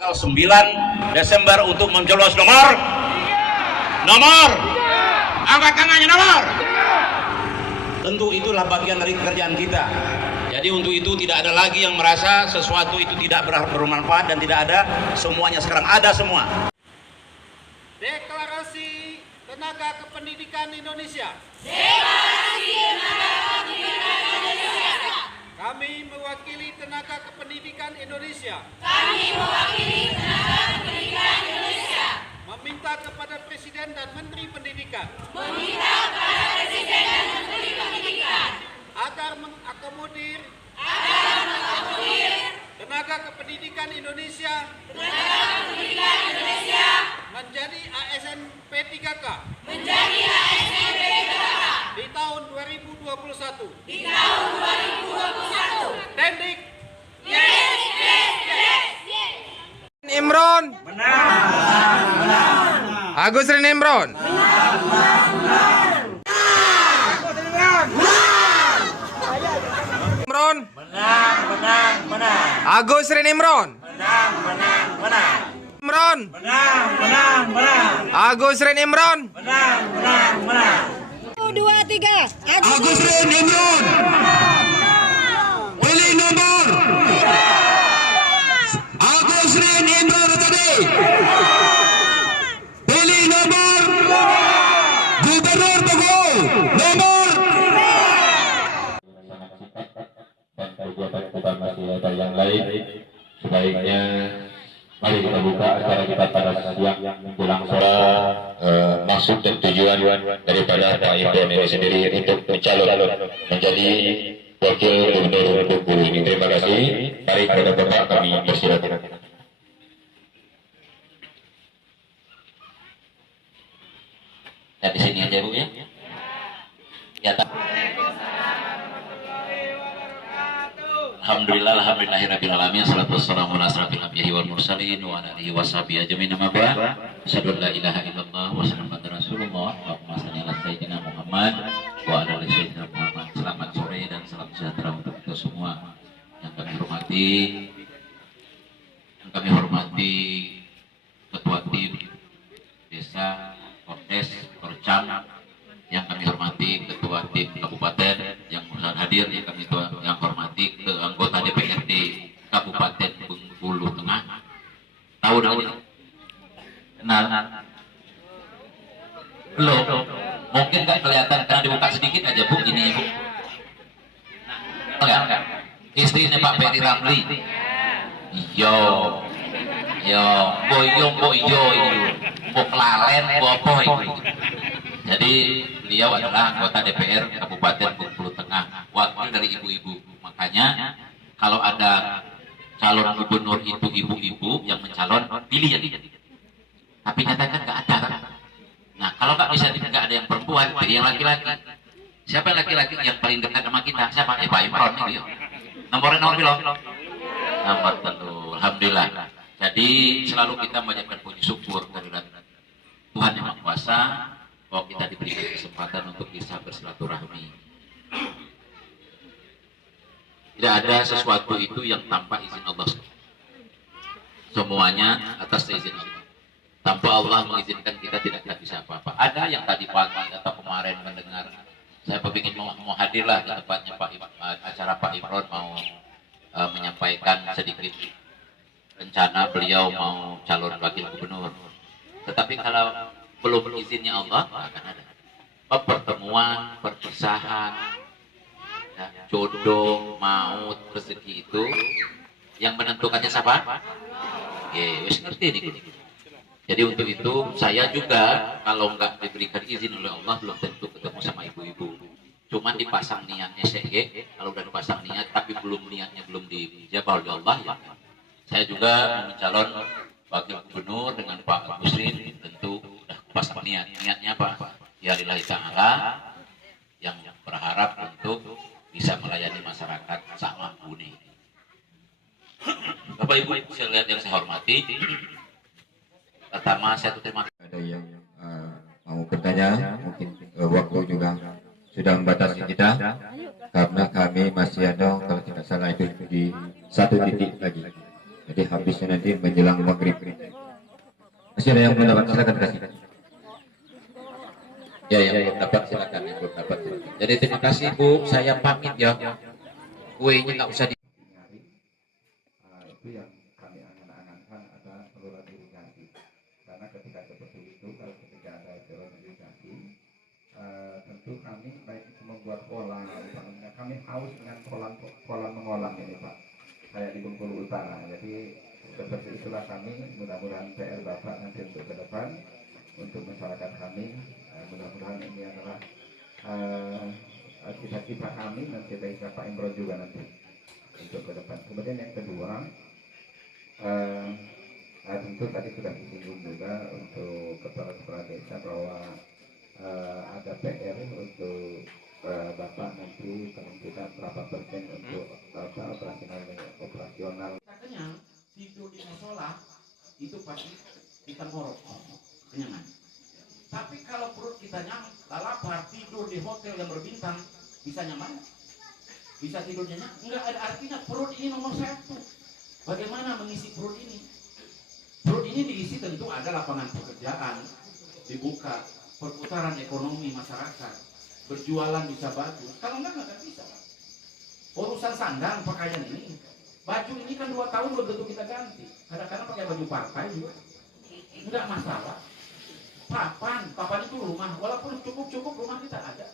tanggal 9 Desember untuk mencoblos nomor angkat tangannya nomor. Tentu itulah bagian dari pekerjaan kita. Jadi untuk itu tidak ada lagi yang merasa sesuatu itu tidak bermanfaat dan tidak ada, semuanya sekarang ada semua. Deklarasi Tenaga Kependidikan Indonesia. Deklarasi Tenaga Kependidikan Indonesia. Kami mewakili Tenaga Kependidikan Indonesia. Kami mewakili Tenaga Kependidikan Indonesia. Meminta kepada Presiden dan Menteri Pendidikan. Meminta kepada Presiden dan Menteri Pendidikan. Agar mengakomodir. Tenaga Kependidikan Indonesia. Tenaga Kependidikan Indonesia. Menjadi ASN P3K. Menjadi ASN P3K. Di tahun 2021. Di tahun 2021. Tendik. Yes, yes, yes, yes. Imron. Agus Rin Imron. Imron. Agus Rin Imron. Imron. Agus Rin Imron. 1, 2, 3. Agus Rin Imron. Pilih nomor. Agus Rin Imron tadi. Pilih nomor. Gubernur Bogor. Nomor. Dan kegiatan masih ada yang lain. Sebaiknya mari kita buka acara kita pada siang menjelang sore. Maksud dan tujuan daripada Pak Imron ini sendiri untuk mencalon menjadi Wakil Gubernur Bengkulu ini. Terima kasih. Mari kepada Bapak kami persilakan. Nah, di sini aja Bu ya. Ya, Alhamdulillahirrahmanirrahim. Salatu wassalamu ala asrafil anbiya'i wal mursalin wa ala alihi washabihi ajmain. Amma ba'd. Asyhadu an la ilaha illallah wa asyhadu anna rasulullah. Allahumma shalli ala sayyidina Muhammad wa ala ali sayyidina Muhammad. Selamat sore dan salam sejahtera untuk kita semua. Yang kami hormati Ketua Tim Desa, Kordes, Korcam, yang kami hormati Ketua Tim Kabupaten yang berusaha hadir, yang kami hormati ke anggota DPRD Kabupaten Bengkulu Tengah. Tahu ini? Kenal? Belum? Mungkin nggak kelihatan karena dibuka sedikit aja Bu, ini Bu. Enggak? Istrinya Pak Ferry Ramli. Yo, boyo ini, Bu kelalen, Bu apa ini. Jadi beliau adalah anggota DPR Kabupaten Bengkulu Tengah, wakil dari ibu-ibu. Makanya kalau ada calon gubernur itu ibu-ibu yang mencalon, pilih ya. Tapi nyatakan nggak ada. Nah kalau nggak bisa nggak ada yang perempuan, pilih yang laki-laki. Siapa yang laki-laki yang paling dekat sama kita? Siapa? Pak Imron ini. Nomornya nomor berapa? Nomor tentu. Alhamdulillah. Jadi selalu kita mengucapkan puji syukur kehadirat Tuhan Yang Maha Kuasa bahwa kita diberikan kesempatan untuk bisa bersilaturahmi. Tidak ada sesuatu itu yang tanpa izin Allah. Semuanya atas izin Allah. Tanpa Allah mengizinkan kita tidak bisa apa-apa. Ada yang tadi pagi atau kemarin mendengar, saya ingin mau hadirlah di tempatnya acara Pak Imron mau menyampaikan sedikit rencana beliau mau calon wakil gubernur. Tetapi kalau belum izinnya Allah akan ada pertemuan, perpisahan, ya, jodoh, maut, rezeki itu yang menentukannya siapa? Wis ngerti nih. Jadi untuk itu saya juga kalau nggak diberikan izin oleh Allah belum tentu ketemu sama ibu-ibu. Cuman dipasang niatnya SG, kalau udah dipasang niat tapi niatnya belum dijabah oleh Allah ya. Saya juga mencalon wakil gubernur dengan Pak Muslim, tentu udah pasang niatnya apa? Ya lillahi ta'ala, yang berharap untuk bisa melayani masyarakat sama Buni. Bapak Ibu sekalian yang saya hormati, pertama saya terima kasih. Ada yang mau bertanya, mungkin waktu juga sudah membatasi kita karena kami masih ada kalau tidak salah itu di satu titik lagi. Jadi habisnya nanti menjelang maghrib. Masih ada yang belum dapat, silakan kasih. Ya, yang belum dapat silakan, yang belum dapat silakan. Jadi terima kasih Bu, saya pamit ya. Kuenya nggak usah di. Itu yang kami angan-angankan adalah saluran irigasi. Karena ketika seperti itu, kalau ketika ada saluran irigasi, tentu kami baik itu membuat kolam, kami haus dengan kolam mengolam ini Pak. Kayak di Bengkulu Utara. Jadi seperti itulah kami. Mudah-mudahan PR Bapak nanti untuk ke depan untuk masyarakat kami. Mudah-mudahan ini adalah cita-cita kami nanti dari Pak Imron juga nanti untuk ke depan. Kemudian yang kedua, tentu tadi sudah disinggung juga untuk kepala-kepala desa bahwa ada PR untuk Bapak nanti kemungkinan berapa persen untuk operasional. Katanya tidur di musola itu pasti kita ngorok kenyangan. Tapi kalau perut kita lapar, tidur di hotel yang berbintang bisa nyaman? Bisa tidur nyenyak? Enggak ada artinya. Perut ini nomor satu. Bagaimana mengisi perut ini? Perut ini diisi tentu ada lapangan pekerjaan, dibuka perputaran ekonomi masyarakat, berjualan bisa bagus. Kalau enggak bisa. Urusan sandang pakaian ini, baju ini kan 2 tahun belum tentu kita ganti. Kadang-kadang pakai baju partai juga, enggak masalah. Papan itu rumah, walaupun cukup rumah kita ada.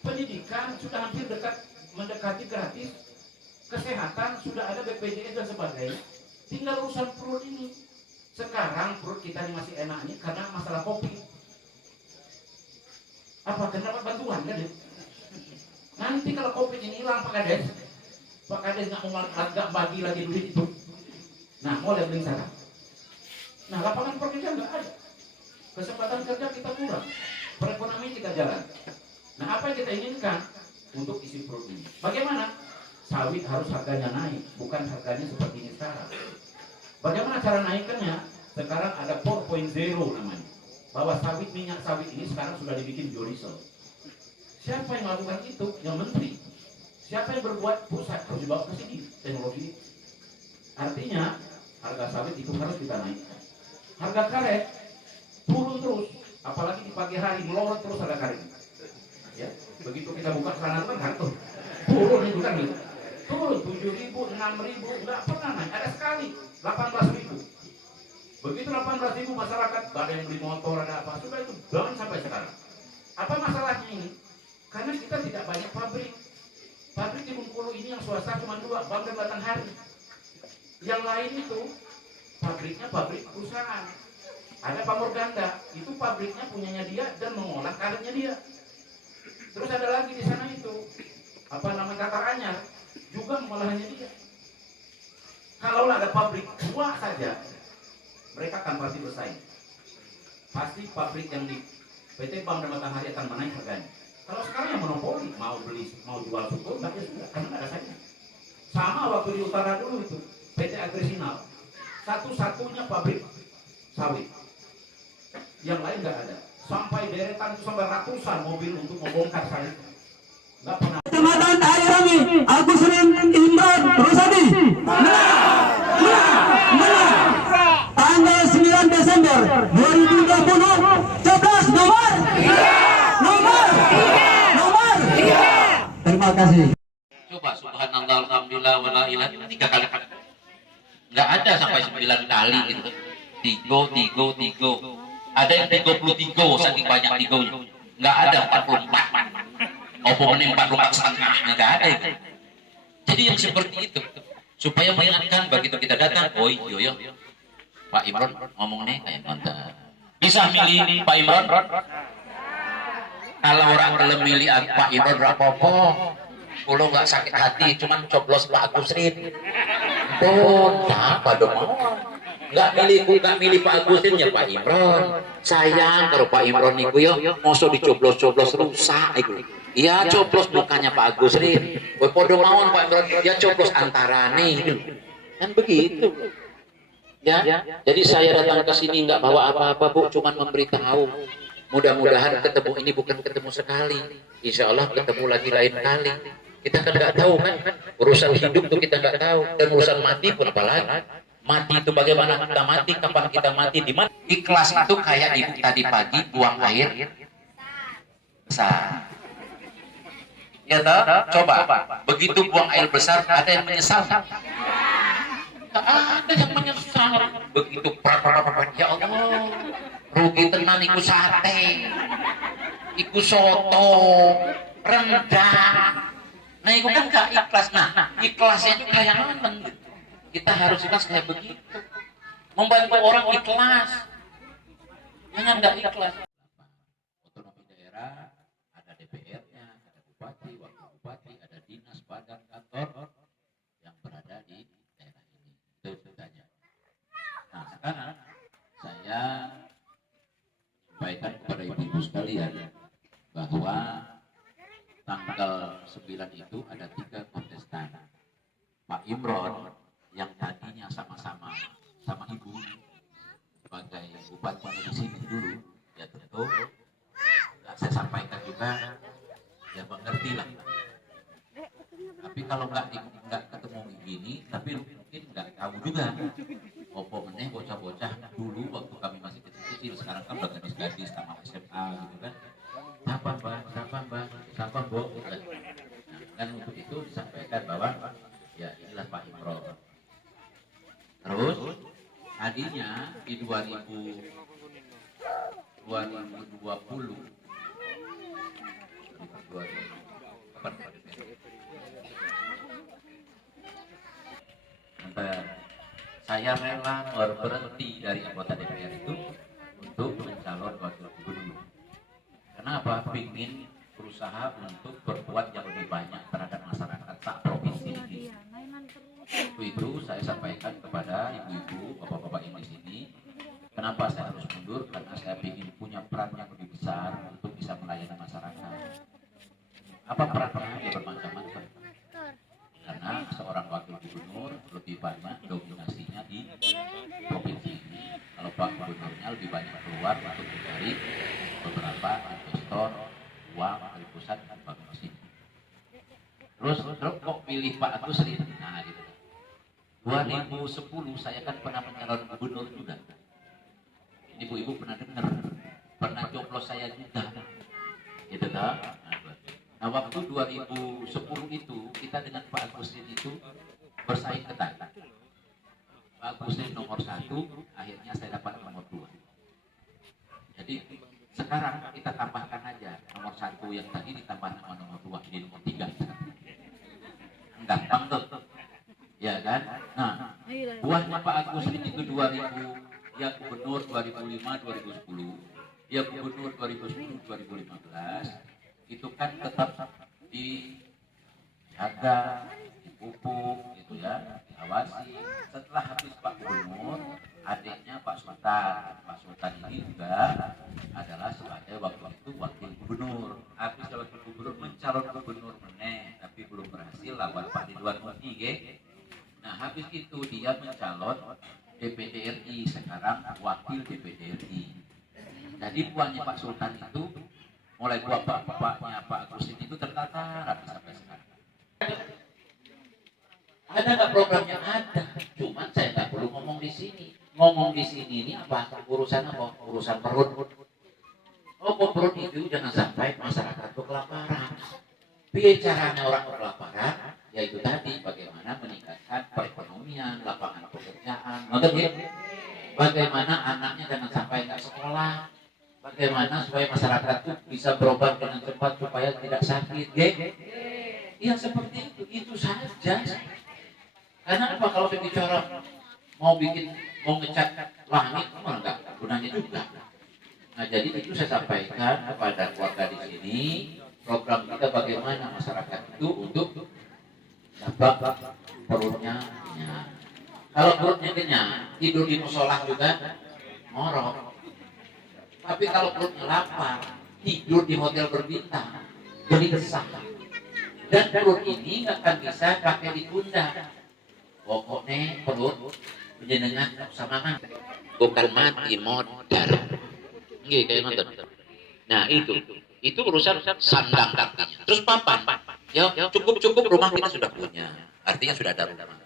Pendidikan sudah hampir mendekati gratis, kesehatan sudah ada BPJS dan sebagainya. Tinggal urusan perut ini. Sekarang perut kita ini masih enak nih karena masalah kopi. Apa kenapa bantuan kan? Nanti kalau COVID ini hilang Pak Kades nggak bagi lagi duit itu. Nah, mulai beli sana. Nah, lapangan pekerjaan nggak ada. Kesempatan kerja kita kurang. Perekonomian kita jalan. Nah, apa yang kita inginkan untuk isi perut ini? Bagaimana? Sawit harus harganya naik, bukan harganya seperti ini sekarang. Bagaimana cara naikkannya? Sekarang ada 4.0 namanya. Bahwa minyak sawit ini sekarang sudah dibikin biodiesel. Siapa yang melakukan itu? Yang menteri. Siapa yang berbuat? Pusat harus dibawa ke sini teknologi. Artinya harga sawit itu harus kita naikkan. Harga karet turun terus, apalagi di pagi hari melorot terus harga karet. Ya, begitu kita buka celana kan tuh turun itu kan gitu. Turun 7.000, 6.000, enggak pernah naik. Ada sekali 18.000. Begitu 18.000 masyarakat, ada yang beli motor, ada apa, sudah itu down sampai sekarang. Apa masalahnya ini? Karena kita tidak banyak pabrik. Pabrik di Bengkulu ini yang swasta cuma 2, Bangga Batanghari. Yang lain itu pabriknya pabrik perusahaan. Ada Pamorganda, itu pabriknya punyanya dia dan mengolah karetnya dia. Terus ada lagi di sana itu apa namanya Kataranyar, juga mengolahnya dia. Kalau ada pabrik 2 saja, mereka akan pasti bersaing. Pasti pabrik yang di PT Bangga Batanghari akan menaik harganya. Kalau sekarang yang monopoli, mau jual suku, tapi sudah, karena nggak ada saingan. Sama waktu di utara dulu itu, PT Agrisinal, satu-satunya pabrik sawit. Yang lain nggak ada. Sampai deretan itu sampai ratusan mobil untuk membongkar sawit. Nggak pernah. Kecamatan Airami, Agus Imron Rusadi. Tanggal 9 Desember 2020, coblos nomor. Terima kasih. Coba subhanallah alhamdulillah wala ilaha illallah 3 kali. Enggak ada sampai 9 kali gitu. Tigo. Ada yang 33 saking banyak tigonya. Enggak ada 44. Maupun 44,5 enggak ada itu. Jadi yang seperti itu supaya mengingatkan begitu kita datang, oh iya Pak Imron ngomong nih kayak mantap. Bisa milih Pak Imron? Kalau orang belum milih Pak Imron rapopo, kalau nggak sakit hati, cuman coblos Pak Agus Rin. Pun apa dong? Nggak milih Pak Agus Rin ya Pak Imron. Sayang kalau Pak Imron niku yo, mosok dicoblos-coblos rusak itu. Iya coblos bukannya Pak Agus Rin. Podo mawon Pak Imron, ya coblos antarane gitu. Kan begitu. Ya, jadi saya datang ke sini nggak bawa apa-apa Bu, cuman memberitahu. Mudah-mudahan ketemu ini bukan ketemu sekali. Insya Allah ketemu lagi lain kali. Kita kan nggak tahu kan, urusan hidup tuh kita nggak tahu, dan urusan mati pun apalagi. Mati itu bagaimana kita mati, kapan kita mati, di mana? Ikhlas itu kayak ibu tadi pagi buang air besar. Ya toh? Coba, begitu buang air besar, ada yang menyesal? Tak ada yang menyesal. Begitu ya Allah, rugi tenan iku sate, iku soto, rendang. Nah, itu kan gak ikhlas. Nah, ikhlasnya itu kayak mana? Kita harus ikhlas kayak begitu. Membantu orang ikhlas. Jangan gak ikhlas. Otonomi daerah, ada DPR-nya, ada bupati, wakil bupati, ada dinas, badan, kantor yang berada di daerah ini. Itu saja. Nah, sekarang saya sampaikan kepada ibu-ibu sekalian bahwa tanggal 9 itu ada 3 kontestan. Pak Imron yang tadinya sama-sama sama ibu sebagai bupati di sini dulu, ya tentu saya sampaikan juga, ya mengerti lah. Tapi kalau nggak ketemu begini, tapi mungkin nggak tahu juga. Opo meneh bocah-bocah dulu waktu kami masih kecil-kecil, sekarang kan udah gadis-gadis sama SMA gitu kan. Siapa mbak, siapa mbok, nah, kan untuk itu disampaikan bahwa ya inilah Pak Imron. Terus tadinya di 2020 saya rela berhenti dari anggota DPR itu untuk mencalon wakil gubernur. Kenapa? Ingin berusaha untuk berbuat yang lebih banyak terhadap masyarakat sak provinsi ini. Itu saya sampaikan kepada ibu-ibu, bapak-bapak yang di sini. Kenapa saya harus mundur? Karena saya ingin punya peran yang lebih besar untuk bisa melayani masyarakat. Apa perannya? Ya bermacam-macam. Karena seorang wakil gubernur lebih banyak dominasinya di provinsi ini. Kalau Pak Gubernurnya lebih banyak keluar untuk mencari beberapa investor uang dari pusat dan provinsi. Terus kok pilih Pak Agus Rin? Nah gitu. 2010 saya kan pernah mencalon gubernur juga. Ibu-ibu pernah dengar, pernah coblos saya juga. Gitu toh? Nah waktu 2010 itu kita dengan Pak Agus Rin itu bersaing ketat. Pak Agus Rin nomor 1, akhirnya saya dapat nomor 2. Jadi sekarang kita tambahkan aja nomor 1 yang tadi ditambah nama nomor 2 ini nomor 3. Gampang tuh, ya kan? Nah, buahnya Pak Agus Rin itu 2000, ya gubernur 2005-2010, ya gubernur 2010-2015, itu kan tetap dijaga, dipupuk, gitu ya, diawasi. Setelah habis Pak Gubernur, adiknya Pak Sultan ini juga adalah sebagai waktu itu wakil gubernur. Habis wakil gubernur mencalon gubernur meneh, tapi belum berhasil lawan Pak Ridwan Kamil. Nah habis itu dia mencalon DPD RI, sekarang wakil DPD RI. Jadi puannya Pak Sultan itu mulai bapaknya Pak Agus itu tertata rapi sampai sekarang. Ada nggak programnya? Ada. Cuman saya nggak perlu ngomong di sini. Ngomong di sini ini apa? Urusan apa? Urusan perut. Oh, perut itu jangan sampai masyarakat itu kelaparan. Bicaranya orang kelaparan, yaitu tadi bagaimana meningkatkan perekonomian, lapangan pekerjaan. Bagaimana anaknya jangan sampai nggak sekolah. Bagaimana supaya masyarakat itu bisa berobat dengan cepat supaya tidak sakit, ya seperti itu saja. Karena apa kalau bicara mau ngecat langit malah nggak gunanya juga. Nah jadi itu saya sampaikan kepada keluarga di sini, program kita bagaimana masyarakat itu untuk dapat perutnya kenyang. Kalau perutnya kenyang, tidur di musola juga ngorok. Tapi kalau perutnya lapar, tidur di hotel berbintang, jadi besar. Dan perut ini nggak akan bisa pakai ditunda. Pokoknya perut menjenengan sama kan. Bukan mati, modal. Nggih, kayak nonton. Nah itu urusan sandang artinya. Terus papan, ya cukup rumah kita sudah punya. Artinya sudah ada rumah.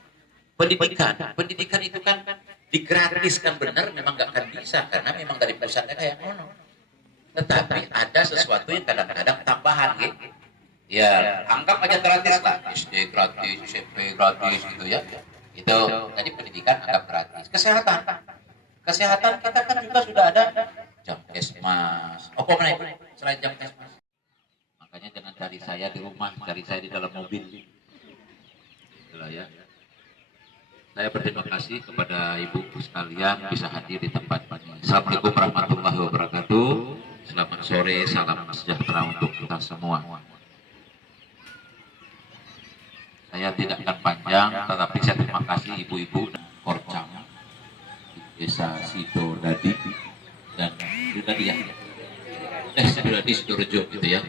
Pendidikan itu kan digratiskan benar memang nggak akan bisa karena memang dari pusatnya kayak ngono. Tetapi ada sesuatu yang kadang-kadang tambahan gitu. Ya, anggap aja gratis lah, SD gratis, SMP gratis gitu ya. Itu jadi pendidikan anggap gratis. Kesehatan kita kan juga sudah ada jam kesmas. Oh, kok naik selain jam kesmas? Makanya jangan cari saya di rumah, cari saya di dalam mobil. Itulah ya. Saya berterima kasih kepada ibu sekalian bisa hadir di tempat ini. Assalamualaikum warahmatullahi wabarakatuh. Selamat sore, salam sejahtera untuk kita semua. Saya tidak akan panjang, tetapi saya terima kasih ibu-ibu dan Korcam Desa Sidodadi dan Sidodadi ya. Sidodadi Sidorejo gitu ya.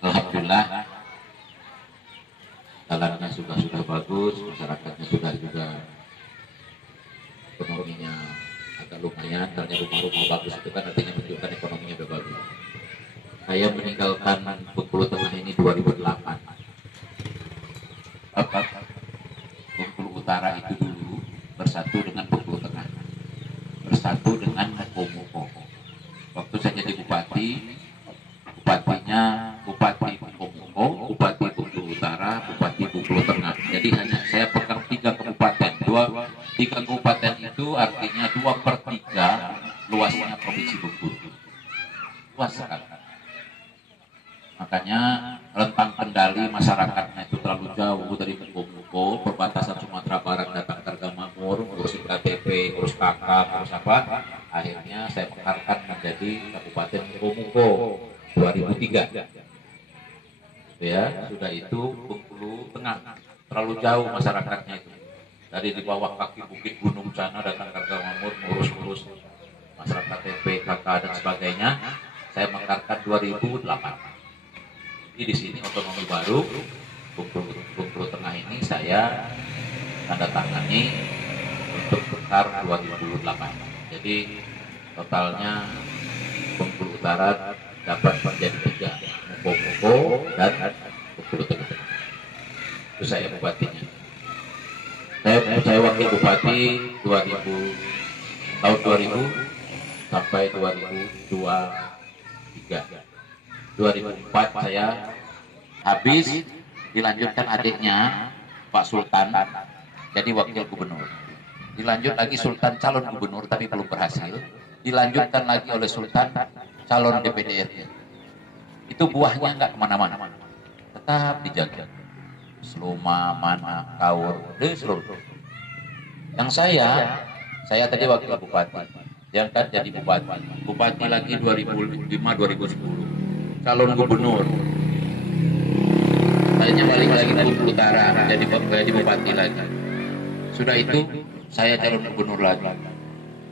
Alhamdulillah. Jalannya sudah bagus, masyarakatnya sudah ekonominya agak lumayan, karena rumah-rumah bagus itu kan artinya menunjukkan ekonominya sudah bagus. Saya meninggalkan Bengkulu Tengah ini 2008. Bengkulu Utara itu dulu bersatu dengan Bengkulu Tengah, bersatu dengan Komuko. Waktu saya jadi bupati, bupatinya Bupati Komuko, Bupati Bengkulu Utara, Bupati Bengkulu Tengah. Jadi hanya saya pegang 3 kabupaten. 3 kabupaten itu artinya 2/3 luasnya provinsi Bengkulu. Luas sekali. Makanya rentang kendali masyarakatnya itu terlalu jauh dari Komuko, perbatasan Sumatera Barat datang ke Argamakmur, ngurus KTP, ngurus KK, ngurus apa. Akhirnya saya mekarkan menjadi Kabupaten Komuko 2003. Ya, sudah itu Bengkulu Tengah terlalu jauh masyarakatnya itu. Dari di bawah kaki bukit gunung sana datang ke Argamakmur, ngurus-ngurus masyarakat KTP, KK dan sebagainya. Saya mekarkan 2008. Jadi di sini otonomi baru Bengkulu Tengah ini saya tanda tangani untuk mekar 2008. Jadi totalnya Bengkulu Utara dapat menjadi 3, Muko dan Bengkulu Tengah. Itu saya bupatinya. Saya wakil bupati tahun 2000 sampai 2023. 2004 saya habis, dilanjutkan adiknya Pak Sultan jadi wakil gubernur. Dilanjut lagi Sultan calon gubernur tapi belum berhasil. Dilanjutkan lagi oleh Sultan calon DPD RI. Itu buahnya nggak kemana-mana, tetap dijaga. Seluma, Mana, Kaur, seluruh. Yang saya tadi wakil bupati, diangkat jadi bupati lagi 2005-2010. Calon gubernur, tadinya balik lagi ke Bengkulu Utara jadi bupati lagi. Sudah itu saya calon gubernur lagi.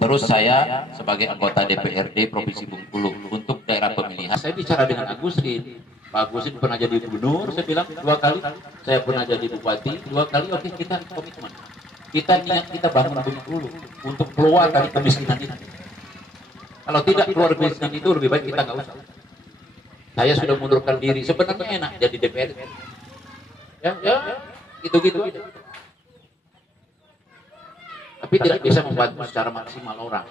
Terus saya sebagai anggota DPRD Provinsi Bengkulu untuk daerah pemilihan. Saya bicara dengan Agus Rin. Pak Agus Rin pernah jadi gubernur, saya bilang 2 kali. Saya pernah jadi bupati 2 kali. Oke, kita komitmen. Kita niat kita bangun Bengkulu untuk keluar dari kemiskinan itu. Kalau tidak keluar dari kemiskinan itu lebih baik kita nggak usah. Saya sudah mundurkan diri. Sebenarnya enak jadi DPR. Ya, gitu-gitu. Tapi tidak bisa membantu secara maksimal orang.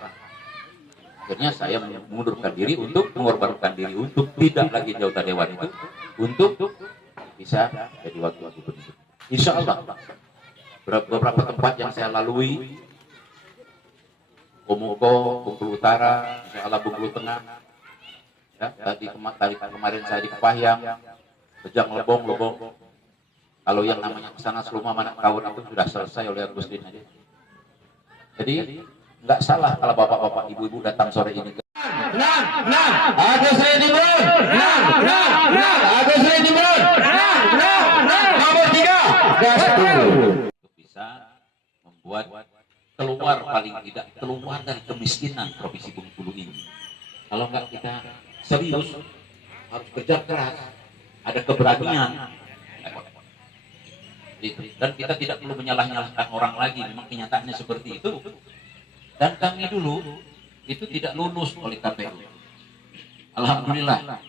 Akhirnya saya mengundurkan diri untuk mengorbankan diri untuk tidak lagi anggota dewan itu, untuk bisa jadi wakil gubernur. Insya Allah beberapa tempat yang saya lalui, Komuko, Bengkulu Utara, Insya Allah Bengkulu Tengah. Ya, tadi kemarin saya di Kepahyang, Bejang, Lebong. Kalau yang namanya kesana Seluma, Mana, Kaur itu sudah selesai oleh Agus Rin aja. Jadi nggak salah kalau bapak-bapak, ibu-ibu datang sore ini. Agus Rin Imron, Agus Rin Imron, nomor 3. Untuk bisa membuat paling tidak keluar dari kemiskinan Provinsi Bengkulu ini. Kalau nggak kita serius, harus kerja keras, ada keberanian, dan kita tidak perlu menyalah-nyalahkan orang lagi. Memang kenyataannya seperti itu. Dan kami dulu itu tidak lulus oleh KPU. Alhamdulillah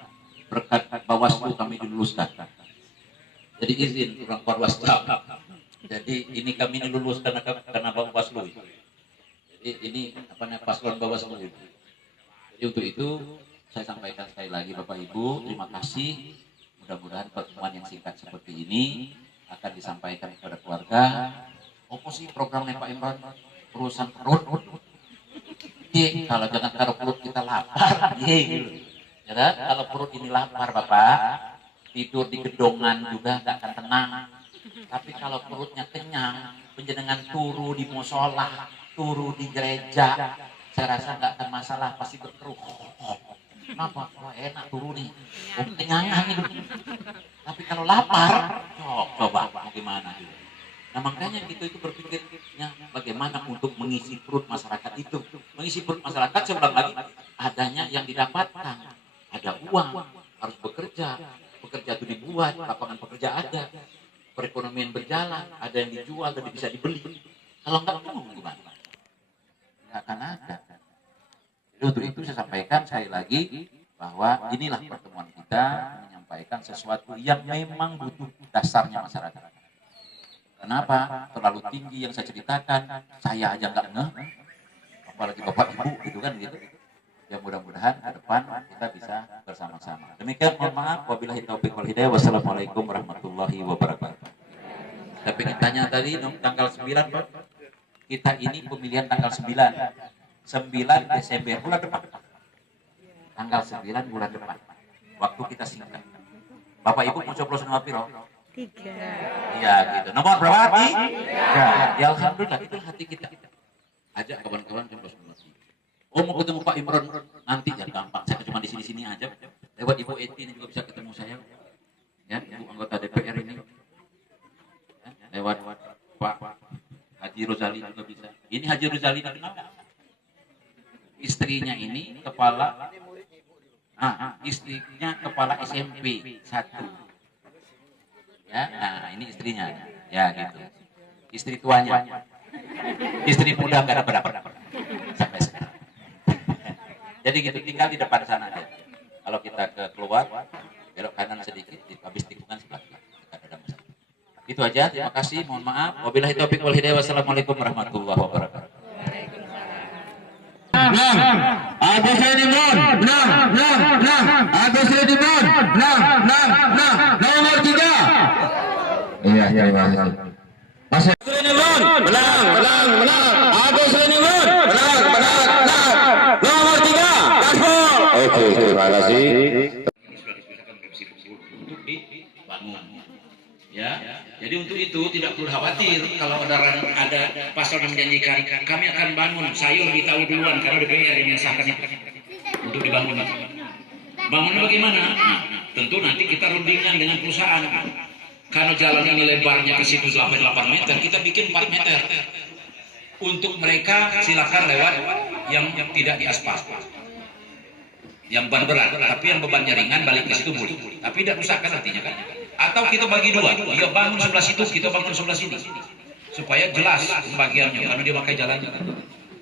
berkat Bawaslu kami diluluskan. Jadi izin orang Bawaslu Jadi ini kami ini lulus karena Bawaslu. Jadi ini apa namanya paslon Bawaslu. Jadi untuk itu saya sampaikan sekali lagi Bapak Ibu, terima kasih. Mudah-mudahan pertemuan yang singkat seperti ini akan disampaikan kepada keluarga. Apa sih programnya Pak Imran? Urusan perut. Kalau jangan taruh perut kita lapar. Gitu. Ya kan? Kalau perut ini lapar Bapak, tidur di gedongan juga nggak akan tenang. Tapi kalau perutnya kenyang, penjenengan turu di musola, turu di gereja, saya rasa nggak akan masalah, pasti berkeruh. Kenapa? Wah, enak turu nih, kenyangan itu. Tapi kalau lapar, coba mau gimana? Nah makanya kita itu berpikirnya bagaimana untuk mengisi perut masyarakat itu. Mengisi perut masyarakat saya ulang lagi, adanya yang didapatkan. Ada uang, harus bekerja. Pekerja itu dibuat, lapangan pekerja ada. Perekonomian berjalan, ada yang dijual dan bisa dibeli. Kalau enggak, gimana? Nggak akan ada. Jadi untuk itu saya sampaikan sekali lagi bahwa inilah pertemuan kita menyampaikan sesuatu yang memang butuh dasarnya masyarakat. Kenapa? Terlalu tinggi yang saya ceritakan, saya aja nggak ngeh, apalagi Bapak Ibu gitu kan gitu. Ya mudah-mudahan ke depan kita bisa bersama-sama. Demikian, mohon maaf. Wabillahi taufiq wal hidayah. Wassalamualaikum warahmatullahi wabarakatuh. Saya ingin tanya tadi tanggal 9 Pak. Kita ini pemilihan tanggal 9 Desember bulan depan. Tanggal 9 bulan depan. Waktu kita singkat. Bapak Ibu mau coblos nomor piro? 3. Iya gitu. Nomor berapa? 3. Ya alhamdulillah itu hati kita. Ajak kawan-kawan coblos nomor 3. Oh mau ketemu Pak Imron nanti ya gampang. Saya cuma di sini-sini aja. Lewat Ibu Eti ini juga bisa ketemu saya. Ya, Ibu anggota DPR ini. Ya, lewat Pak Haji Rozali juga bisa. Ini Haji Rozali kenal? Istrinya ini kepala istrinya kepala SMP 1. Ya, nah ini istrinya. Ya gitu. Istri tuanya. Istri muda enggak dapat sampai sekarang. Jadi gitu, tinggal di depan sana aja. Kalau kita keluar, belok kanan sedikit, habis tikungan sebelah kiri. Ada masalah. Itu aja, terima kasih, mohon maaf. Wabillahi taufiq wal hidayah. Wassalamualaikum warahmatullahi wabarakatuh. Menang, Agus Redimon, menang, Agus Redimon, menang, nomor 3. Iya, terima kasih. Agus Redimon, menang, Agus Redimon, menang, nomor 3. Gaspol. Oke, terima kasih. Untuk dibangun. Ya, jadi untuk itu tidak perlu khawatir kalau ada pasal yang menjanjikan kami akan bangun. Saya lebih tahu duluan karena DPR yang mengesahkan untuk dibangun. Bangunnya bagaimana? Nah, tentu nanti kita rundingkan dengan perusahaan. Karena jalan ini lebarnya ke situ 8 meter, kita bikin 4 meter. Untuk mereka silakan lewat yang tidak diaspal. Yang beban berat, tapi yang bebannya ringan balik ke situ boleh. Tapi tidak rusakkan artinya kan. Atau kita bagi dua, dia bangun sebelah situ, kita bangun sebelah sini. Supaya jelas pembagiannya, karena dia pakai jalannya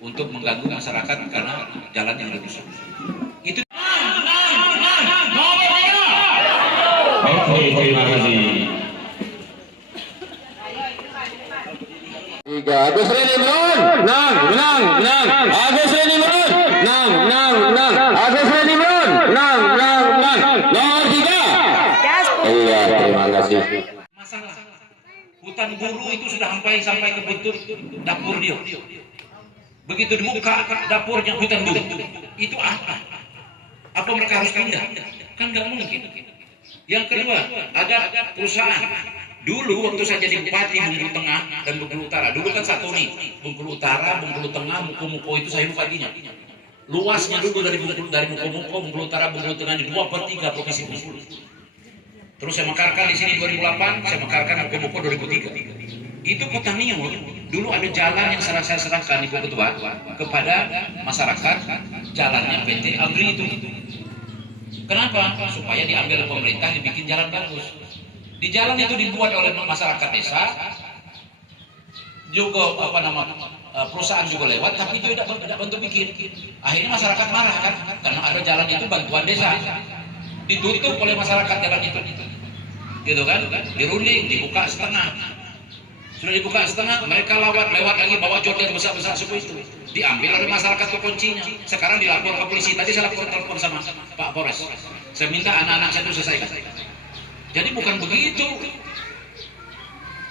untuk mengganggu masyarakat karena jalan yang lebih rusak. Itu. Oke, terima kasih. 3. Agus Redimon, menang, Agus Redimon, menang, Agus Redimon, menang, nomor 3. Iya, terima kasih. Masalah hutan guru itu sudah sampai ke bentuk dapur dia. Begitu dibuka dapurnya hutan guru, itu apa? Apa mereka harus pindah? Kan nggak mungkin. Yang kedua, ada perusahaan. Dulu waktu saya jadi bupati Bengkulu Tengah dan Bengkulu Utara, dulu kan satu nih, Bengkulu Utara, Bengkulu Tengah, Muko-Muko itu saya baginya. Luasnya dulu dari Muko-Muko, Bengkulu Utara, Bengkulu Tengah di 2/3 provinsi Bengkulu. Terus saya mekarkan di sini 2008, saya mekarkan Muko-Muko 2003. Itu kota Nio. Dulu ada jalan yang saya serahkan Ibu Ketua kepada masyarakat, jalannya PT Agri itu. Kenapa? Supaya diambil pemerintah dibikin jalan bagus. Di jalan itu dibuat oleh masyarakat desa, juga perusahaan juga lewat, tapi itu tidak bantu bikin. Akhirnya masyarakat marah kan, karena ada jalan itu bantuan desa, ditutup oleh masyarakat jalan itu, gitu kan? Dirunding, dibuka setengah. Sudah dibuka setengah, mereka lewat lagi bawa jordan besar-besar semua itu. Diambil oleh masyarakat tuh kuncinya. Sekarang dilapor ke polisi. Tadi saya telepon sama Pak Polres. Saya minta anak-anak saya itu selesaikan. Jadi bukan begitu.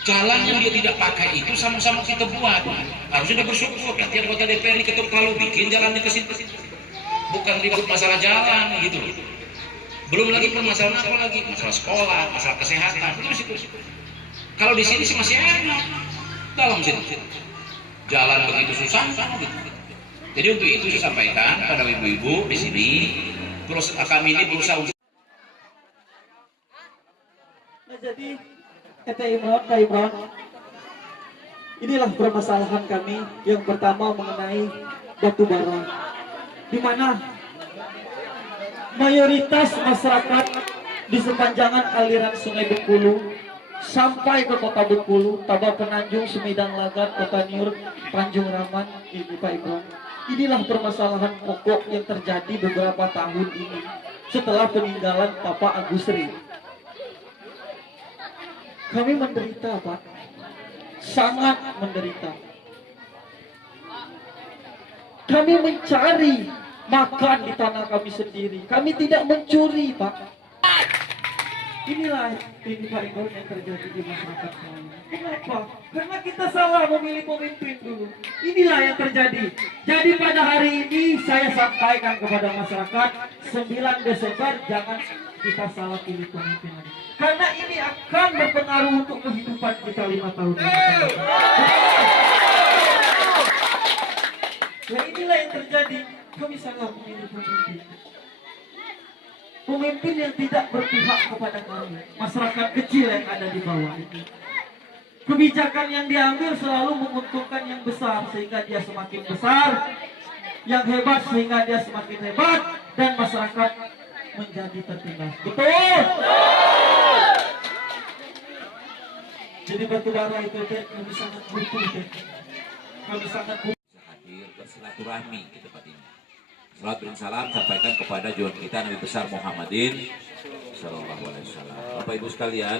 Jalan yang dia tidak pakai itu sama-sama kita buat. Harusnya dia bersyukur. Ganti anggota DPR ini ketuk palu bikin jalannya ke situ. Bukan ribut masalah jalan gitu. Belum lagi permasalahan apa lagi? Masalah sekolah, masalah kesehatan. Itu situ. Kalau di sini sih masih enak, dalam sini jalan begitu susah, gitu. Jadi untuk itu saya sampaikan pada ibu-ibu di sini, terus kami ini berusaha. Nah, jadi Kak Imron, inilah permasalahan kami. Yang pertama mengenai batu bara, di mana mayoritas masyarakat di sepanjangan aliran Sungai Bengkulu sampai ke kota Bengkulu, Tabak Penanjung, Sumedang Lagat, Kota Nyur, Tanjung Raman, Pak Imron. Inilah permasalahan pokok yang terjadi beberapa tahun ini setelah peninggalan Bapak Agus Ri. Kami menderita, Pak, sangat menderita. Kami mencari makan di tanah kami sendiri. Kami tidak mencuri, Pak. Inilah ini Pak Imron yang terjadi di masyarakat saya. Kenapa? Karena kita salah memilih pemimpin dulu. Inilah yang terjadi. Jadi pada hari ini saya sampaikan kepada masyarakat 9 Desember jangan kita salah pilih pemimpin lagi. Karena ini akan berpengaruh untuk kehidupan kita 5 tahun ke depan. Ya inilah yang terjadi. Kami salah memilih pemimpin. Pemimpin yang tidak berpihak kepada kami, masyarakat kecil yang ada di bawah ini. Kebijakan yang diambil selalu menguntungkan yang besar sehingga dia semakin besar, yang hebat sehingga dia semakin hebat, dan masyarakat menjadi tertindas. Betul? Jadi batu bara itu kami sangat butuh. Kami sangat butuh. Hadir bersilaturahmi di tempat ini. Salat dan salam sampaikan kepada junjungan kita Nabi besar Muhammadin sallallahu alaihi wasallam. Bapak Ibu sekalian,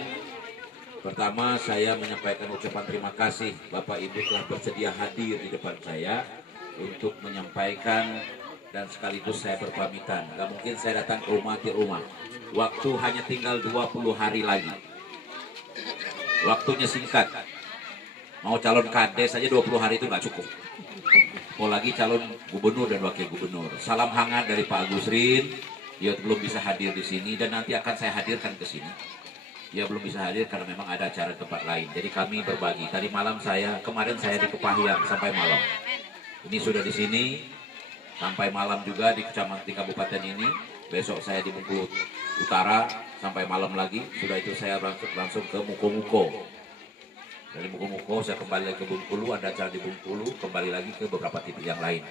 pertama saya menyampaikan ucapan terima kasih Bapak Ibu telah bersedia hadir di depan saya untuk menyampaikan dan sekaligus saya berpamitan. Gak mungkin saya datang ke rumah ke rumah. Waktu hanya tinggal 20 hari lagi. Waktunya singkat. Mau calon kades saja 20 hari itu nggak cukup. Apalagi calon gubernur dan wakil gubernur. Salam hangat dari Pak Agus Rin. Dia belum bisa hadir di sini dan nanti akan saya hadirkan ke sini. Dia belum bisa hadir karena memang ada acara tempat lain. Jadi kami berbagi. Tadi malam kemarin saya di Kepahyang sampai malam. Ini sudah di sini sampai malam juga di kabupaten ini. Besok saya di Bengkulu Utara sampai malam lagi. Sudah itu saya langsung ke Muko-Muko. Dari Muko-Muko saya kembali lagi ke Bengkulu, ada acara di Bengkulu, kembali lagi ke beberapa titik yang lain.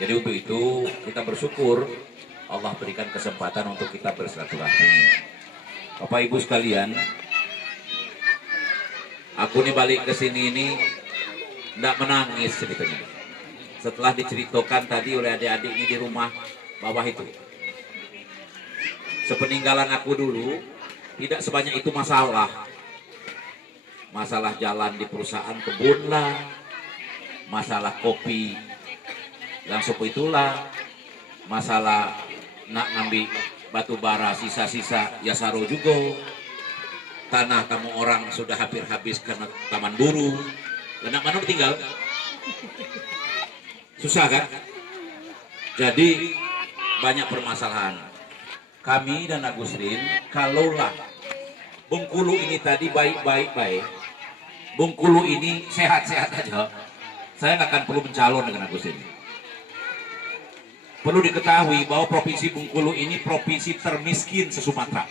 Jadi untuk itu kita bersyukur Allah berikan kesempatan untuk kita bersilaturahmi. Bapak Ibu sekalian, aku nih balik ke sini ini tidak menangis sebetulnya. Setelah diceritakan tadi oleh adik-adik ini di rumah bawah itu. Sepeninggalan aku dulu tidak sebanyak itu masalah. Masalah jalan di perusahaan kebun lah, masalah kopi yang suku itulah, masalah nak ngambil batu bara sisa-sisa Yasaro juga, tanah kamu orang sudah hampir habis karena taman buru, dan mana tinggal, susah kan? Jadi banyak permasalahan. Kami dan Agus Rin, kalaulah Bengkulu ini tadi baik-baik, Bengkulu ini sehat-sehat aja, saya nggak akan perlu mencalon dengan Agus ini. Perlu diketahui bahwa provinsi Bengkulu ini provinsi termiskin se-Sumatera.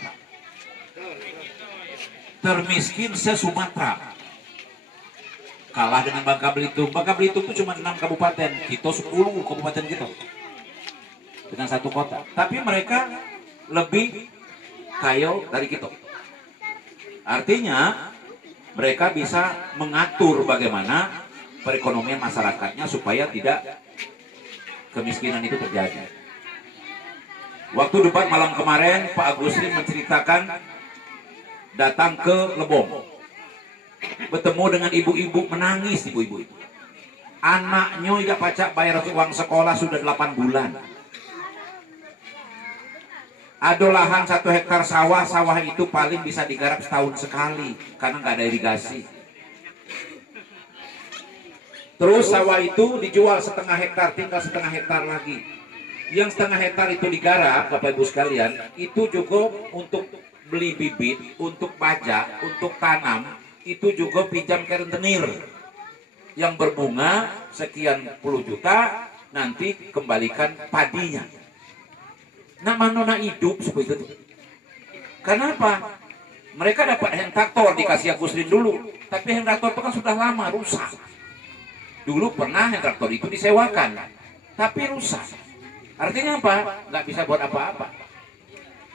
Termiskin se-Sumatera. Kalah dengan Bangka Belitung. Bangka Belitung itu cuma 6 kabupaten, kita 10 kabupaten gitu. Dengan 1 kota. Tapi mereka lebih kaya dari kita. Artinya mereka bisa mengatur bagaimana perekonomian masyarakatnya supaya tidak kemiskinan itu terjadi. Waktu debat malam kemarin Pak Agus Rin menceritakan datang ke Lebong. bertemu dengan ibu-ibu, menangis ibu-ibu. Anaknya tidak pacak bayar uang sekolah sudah 8 bulan. Ada lahan 1 hektar sawah, sawah itu paling bisa digarap setahun sekali karena nggak ada irigasi. Terus sawah itu dijual 1/2 hektar, tinggal 1/2 hektar lagi. Yang 1/2 hektar itu digarap, Bapak Ibu sekalian, itu juga untuk beli bibit, untuk bajak, untuk tanam, itu juga pinjam ke rentenir yang berbunga sekian puluh juta, nanti kembalikan padinya. Nah, mana hidup seperti itu. Kenapa? Mereka dapat hand traktor dikasih Agustin dulu, tapi hand traktor itu kan sudah lama rusak. Dulu pernah hand traktor itu disewakan, tapi rusak. Artinya apa? Nggak bisa buat apa-apa.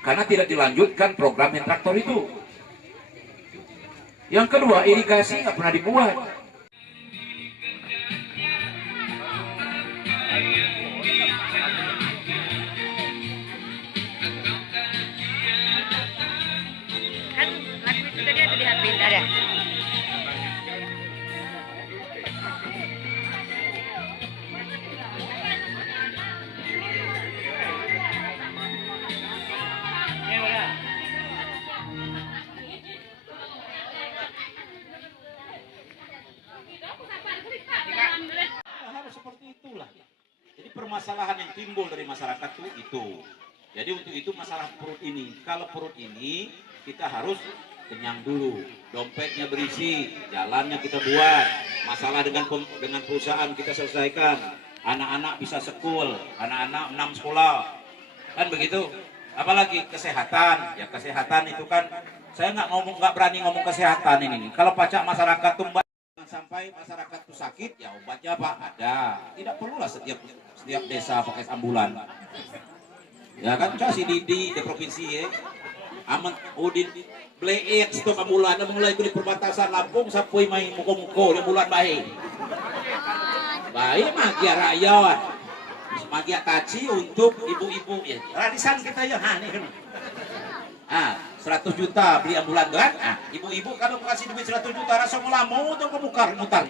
Karena tidak dilanjutkan program hand traktor itu. Yang kedua, irigasi nggak pernah dibuat. Kan lagu itu tadi ada di HP, ada. Harus seperti itulah. Jadi permasalahan yang timbul dari masyarakat itu. Jadi untuk itu masalah perut ini. Kalau perut ini kita harus kenyang dulu. Dompetnya berisi, jalannya kita buat. Masalah dengan perusahaan kita selesaikan. Anak-anak bisa sekul, anak-anak 6 sekolah. Kan begitu. Apalagi kesehatan. Ya kesehatan itu kan saya nggak berani ngomong kesehatan ini. Kalau pacak masyarakat tumbang sampai masyarakat itu sakit, ya obatnya apa? Ada. Tidak perlulah setiap desa pakai ambulan. Ya kan, coba si Didi di provinsi ya. Aman Udin beliin stok ambulan mulai di perbatasan Lampung sampai main muko-muko di bulan baik. Baik magia rakyat. Magia taci untuk ibu-ibu ya. Radisan kita ya, nih kan. 100 juta beli ambulan kan? Ibu-ibu kalau kasih duit 100 juta rasa mau tuh ke muka mutar.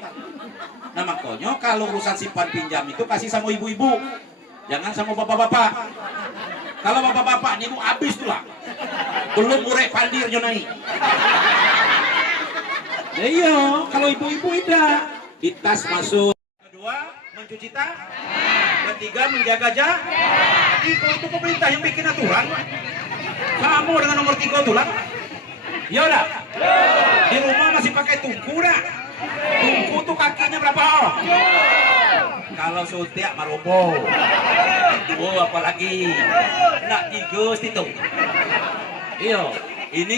Nah makanya kalau urusan simpan pinjam itu kasih sama ibu-ibu, jangan sama bapak-bapak. Kalau bapak-bapak nih bu habis tuh lah, belum urek pandirnya naik. Iya, kalau ibu-ibu tidak di tas masuk. Kedua mencuci tangan. Ketiga menjaga jarak. Itu pemerintah yang bikin aturan. Kamu dengan nomor 3 tulang? Ya udah. Di rumah masih pakai tungku dah. Tungku tuh kakinya berapa? Kalau sutiak marobo. Oh apalagi. Nak tigus itu. Iya. Ini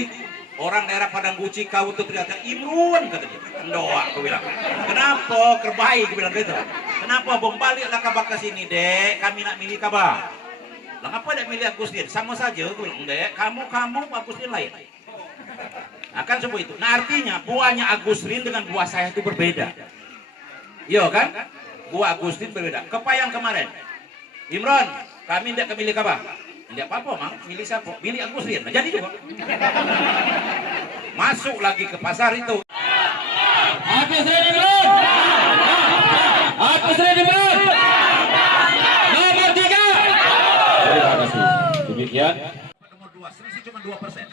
orang daerah Padang Guci kau tuh ternyata imun katanya. Doa aku bilang. Kenapa kerbai aku bilang gitu. Kenapa bom baliklah kabar ke sini dek. Kami nak milih kabar. Lah apa tidak milih Agustin? Sama saja, gue bilang, dek, kamu Agustin lain. Nah kan seperti itu. Nah artinya buahnya Agustin dengan buah saya itu berbeda. Iya kan? Buah Agustin berbeda. Kepayang kemarin, Imron, kami tidak kemilih kabar. Tidak apa-apa, mang. Milih siapa? Milih Agustin. Nah, jadi juga. Masuk lagi ke pasar itu. Agustin Imron. Agustin Imron. Nomor 3. Terima kasih. Demikian. Nomor 2, selisih cuma 2%.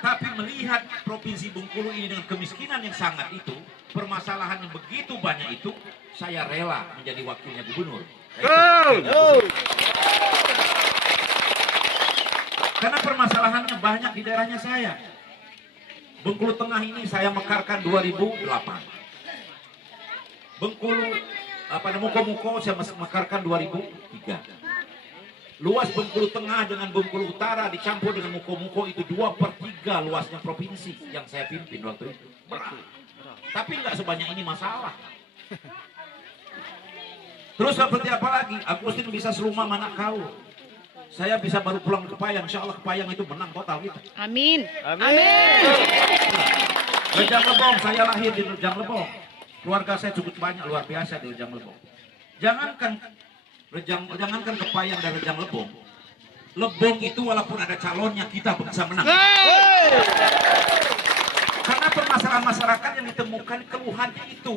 Tapi melihat Provinsi Bengkulu ini dengan kemiskinan yang sangat itu, permasalahan yang begitu banyak itu, saya rela menjadi wakilnya gubernur. Karena permasalahannya banyak di daerahnya saya. Bengkulu Tengah ini saya mekarkan 2008. Bengkulu Muko-Muko saya mekarkan 2003. Luas Bengkulu Tengah dengan Bengkulu Utara dicampur dengan Muko-Muko itu 2/3 luasnya provinsi yang saya pimpin waktu itu. Berat. Tapi nggak sebanyak ini masalah. Terus seperti apa lagi? Agustin bisa serumah mana kau. Saya bisa baru pulang ke Payang. Insya Allah Payang itu menang total gitu. Amin. Amin. Rejang Lebong, saya lahir di Rejang Lebong. Keluarga saya cukup banyak, luar biasa di Rejang Lebong. Jangankan Kepayang dan Rejang Lebong. Lebong itu walaupun ada calonnya kita bisa menang. permasalahan masyarakat yang ditemukan keluhannya itu.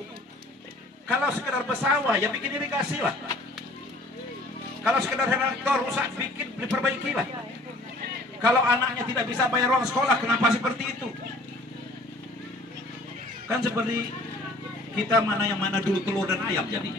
Kalau sekedar bersawah ya bikin irigasi lah. Kalau sekedar generator rusak bikin diperbaiki lah. Kalau anaknya tidak bisa bayar uang sekolah, kenapa seperti itu? Kan seperti kita mana yang mana dulu telur dan ayam jadi.